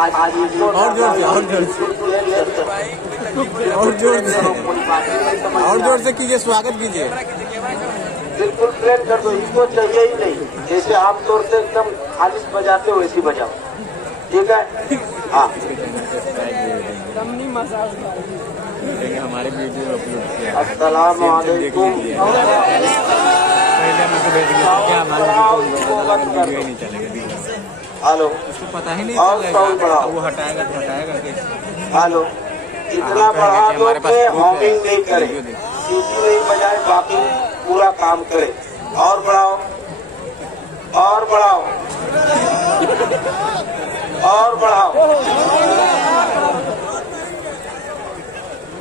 और जोर से, और जोर से, और जोर से, और जोर से कीजिए, स्वागत कीजिए। बिल्कुल प्लेन कर दो, इसको चाहिए ही नहीं। जैसे आप तौर से एकदम खालिश बजाते हो वैसी बजाओ, ठीक है? हाँ, हमारे वीडियो अपलोड किया। अस्सलाम वालेकुम। हेलो, उसको पता ही नहीं और साउंड बढ़ाओ, वो हटाएगा तो हटाएगा कैसे? हेलो, इतना बढ़ा दो कि हॉर्निंग नहीं करे, सीटी नहीं बजाए, बाकी पूरा काम करे। और बढ़ाओ, और बढ़ाओ, और बढ़ाओ।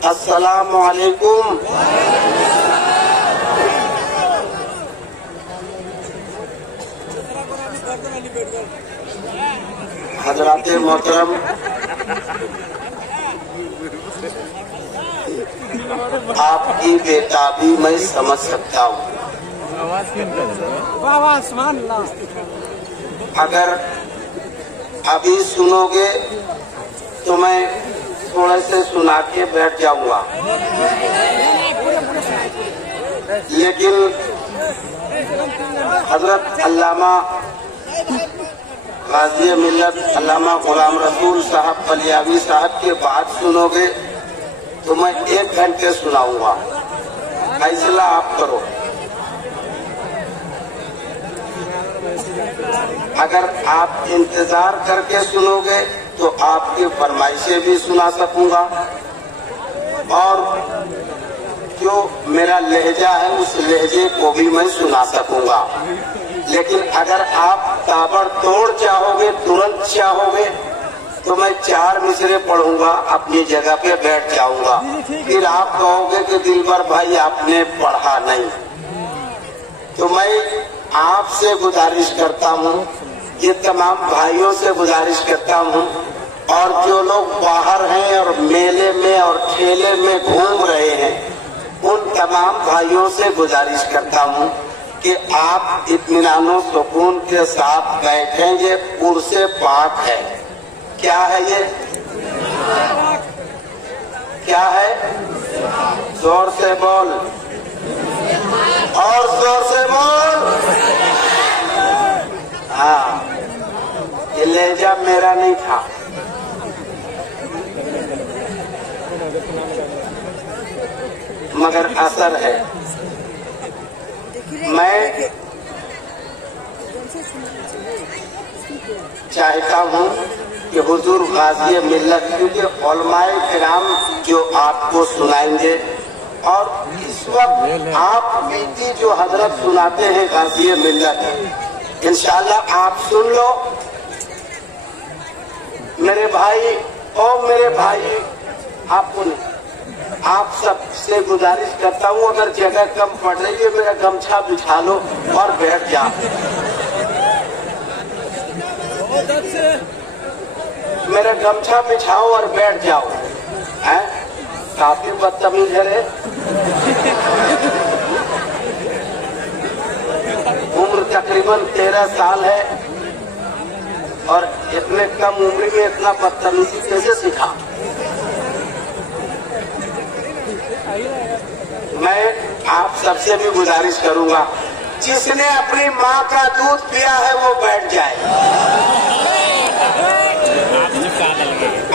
अस्सलाम वालेकुम। हजराते मोहतरम, आपकी बेताबी मैं समझ सकता हूँ। अगर अभी सुनोगे तो मैं थोड़े से सुना के बैठ जाऊंगा, लेकिन हजरत अल्लामा गाज़ी मिल्लत अल्लामा गुलाम रसूल साहब बलियावी साहब के बात सुनोगे तो मैं 1 घंटे सुनाऊंगा। फैसला आप करो। अगर आप इंतजार करके सुनोगे तो आपकी फरमाइशें भी सुना सकूंगा, और जो मेरा लहजा है उस लहजे को भी मैं सुना सकूंगा। लेकिन अगर आप ताबड़तोड़ चाहोगे, तुरंत चाहोगे, तो मैं 4 मिसरे पढ़ूंगा, अपनी जगह पे बैठ जाऊंगा। फिर आप कहोगे कि दिलबर भाई आपने पढ़ा नहीं। तो मैं आपसे गुजारिश करता हूँ, ये तमाम भाइयों से गुजारिश करता हूँ, और जो लोग बाहर हैं और मेले में और ठेले में घूम रहे हैं, उन तमाम भाइयों से गुजारिश करता हूँ कि आप इत्मीनानो सुकून के साथ बैठेंगे। पुरसे पाक है। क्या है ये? क्या है? जोर से बोल, और जोर से बोल। हाँ, ये लहजा मेरा नहीं था। मगर असर है। मैं चाहता हूँ कि हुजूर गाज़ी मिल्लत, क्योंकि उलमाए किराम जो आपको सुनाएंगे, और इस वक्त आप बीती जो हजरत सुनाते हैं गाज़ी मिल्लत, इंशाअल्लाह आप सुन लो। मेरे भाई और मेरे भाई, आपको आप सबसे गुजारिश करता हूँ, अगर जगह कम पड़ रही है मेरा गमछा बिछा लो और बैठ जाओ। मेरा गमछा बिछाओ और बैठ जाओ। हैं? काफी बदतमीज है रे। उम्र तकरीबन 13 साल है, और इतने कम उम्र में इतना बदतमीजी कैसे सीखा? मैं आप सबसे भी गुजारिश करूंगा, जिसने अपनी माँ का दूध पिया है वो बैठ जाए।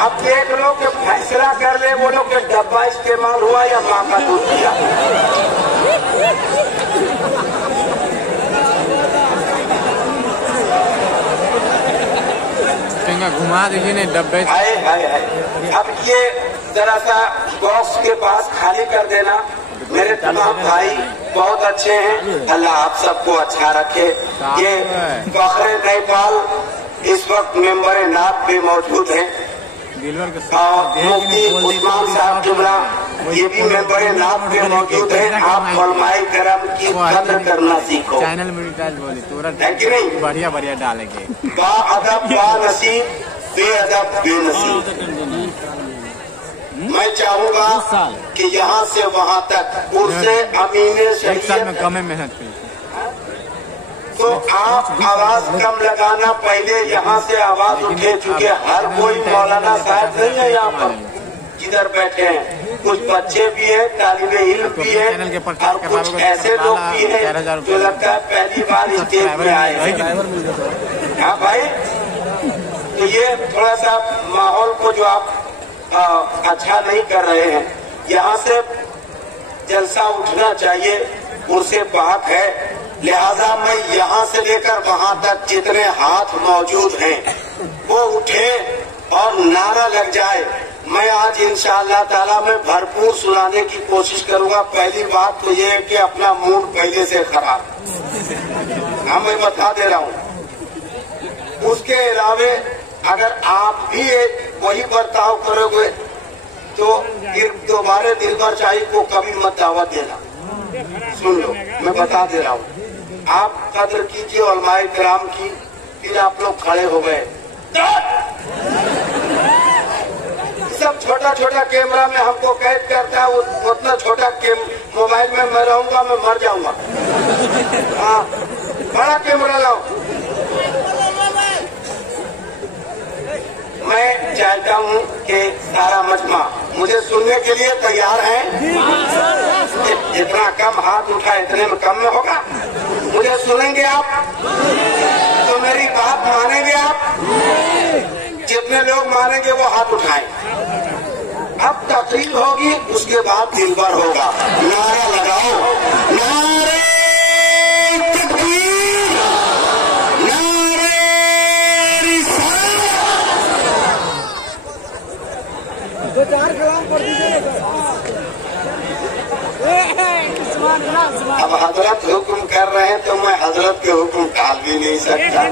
अब देख लो कि फैसला कर ले वो लोग कि डब्बा इस्तेमाल हुआ या माँ का दूध पिया। घुमा दीजिए नहीं डब्बे। हाय हाय हाय। अब ये जरा सा बॉक्स के पास खाली कर देना। मेरे तमाम भाई बहुत अच्छे हैं, अल्लाह आप सबको अच्छा रखे। ये बखरे नेपाल इस वक्त मेंबर नाब पे मौजूद हैं, और मुफ्ती उस्मान साहब जुमला ये भी मेंबर नाब पे मौजूद हैं। आप उलमाए करम की कदर करना सीखो। चैनल में है कि नहीं? बढ़िया बढ़िया डालेंगे। बाअदब बानसीब, बेअदब बेनसीब। मैं चाहूंगा कि यहाँ से वहाँ तक पुरसे अमीने एक साल में कम मेहनत की। तो आप आवाज कम लगाना। पहले यहाँ से आवाज उठे, चुके हर कोई मौलाना साहब नहीं है यहाँ पर जिधर बैठे हैं, कुछ बच्चे भी हैं, तालिबे इल्म भी हैं और कुछ ऐसे लोग भी हैं जो लगता है पहली बार स्टेज में आए हैं। हाँ भाई, तो ये थोड़ा सा माहौल को जो आप अच्छा नहीं कर रहे हैं, यहाँ से जलसा उठना चाहिए, उनसे बात है। लिहाजा मैं यहाँ से लेकर वहाँ तक जितने हाथ मौजूद हैं वो उठे और नारा लग जाए। मैं आज इंशाअल्लाह ताला में भरपूर सुनाने की कोशिश करूंगा। पहली बात तो ये है कि अपना मूड पहले से खराब, हाँ मैं बता दे रहा हूँ। उसके अलावे अगर आप भी वही बर्ताव करोगे तो फिर दोबारा दिलबर शाही को कभी मत दावत देना। सुन लो, मैं बता दे रहा हूँ, आप कदर कीजिए उलमाए किराम की। फिर आप लोग खड़े हो गए, सब छोटा छोटा कैमरा में हमको कैद करता है, उतना छोटा मोबाइल में मैं रहूंगा, मैं मर जाऊंगा। हाँ, बड़ा कैमरा लाओ। मैं चाहता हूँ कि सारा मजमा मुझे सुनने के लिए तैयार है। जितना कम हाथ उठा इतने में कम में होगा। मुझे सुनेंगे आप तो मेरी बात मानेंगे आप? जितने लोग मानेंगे वो हाथ उठाएं। अब तकरीर होगी, उसके बाद दिलबर होगा। नारा लगाओ, नारे तकबीर, नारे रिसालत। दो चार कलाम पढ़ दीजिए। अब हजरत हुक्म कर रहे हैं तो मैं हजरत के हुक्म टाल भी नहीं सकता।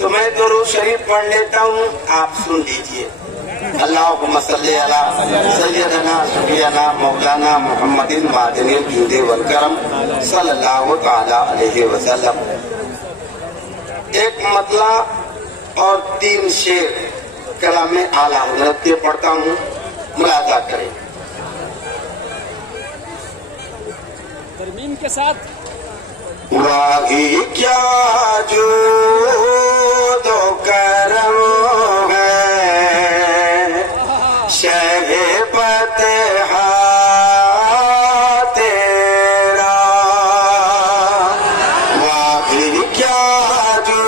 तो मैं दुरूद शरीफ पढ़ लेता हूँ, आप सुन लीजिए। अल्लाहुम्मा सल्ली अला सय्यदना शफीअना मौलाना मुहम्मदिन मादिनिल जुद वल करम सल्लल्लाहु तआला अलैहि वसल्लम। एक मतला और 3 शेर कलामे आला हज़रत के पढ़ता हूँ, मुलाज़ा करें। तरमीम के साथ। वाही क्या जो दो करम है, शहे बतहा तेरा। वाही क्या जो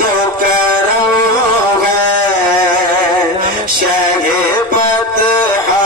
दो करम है, शहे बतहा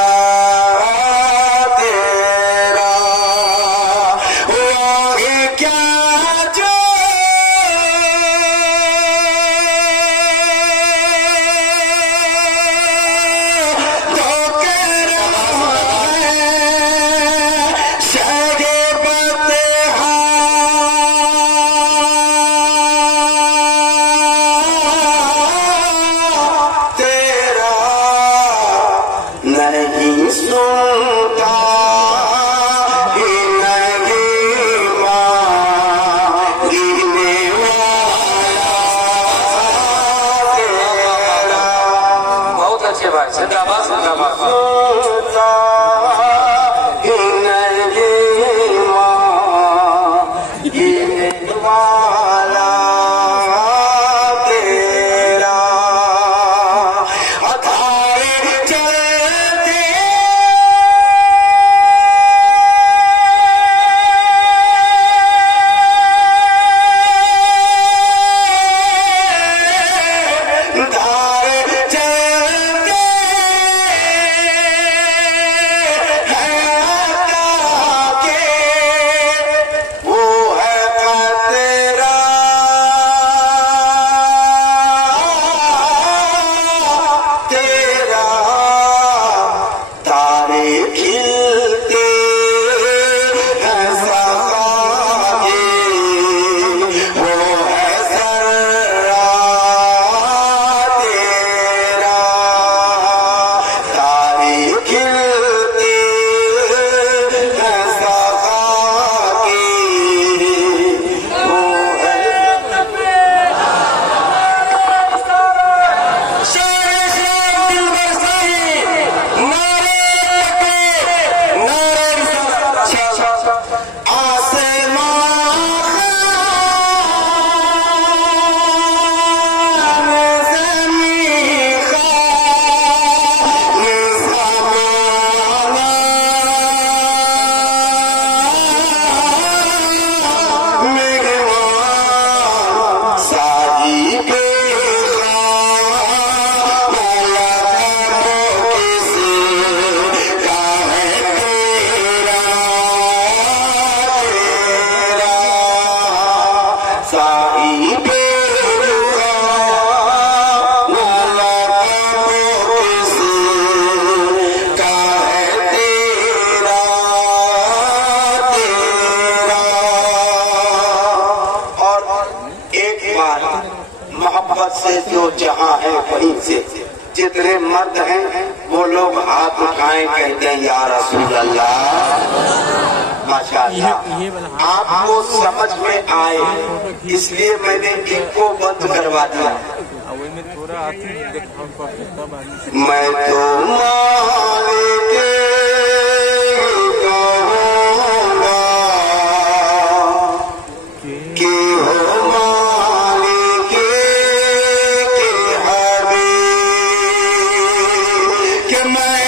यहीं से जितने मर्द हैं वो लोग हाथ उठाएं, कहते हैं या रसूल अल्लाह। माशाअल्लाह, आपको समझ में आए इसलिए मैंने इनको बंद करवा दिया। मैं तो मालिक कहूँगा कि हो मालिक के हबीब, कि मैं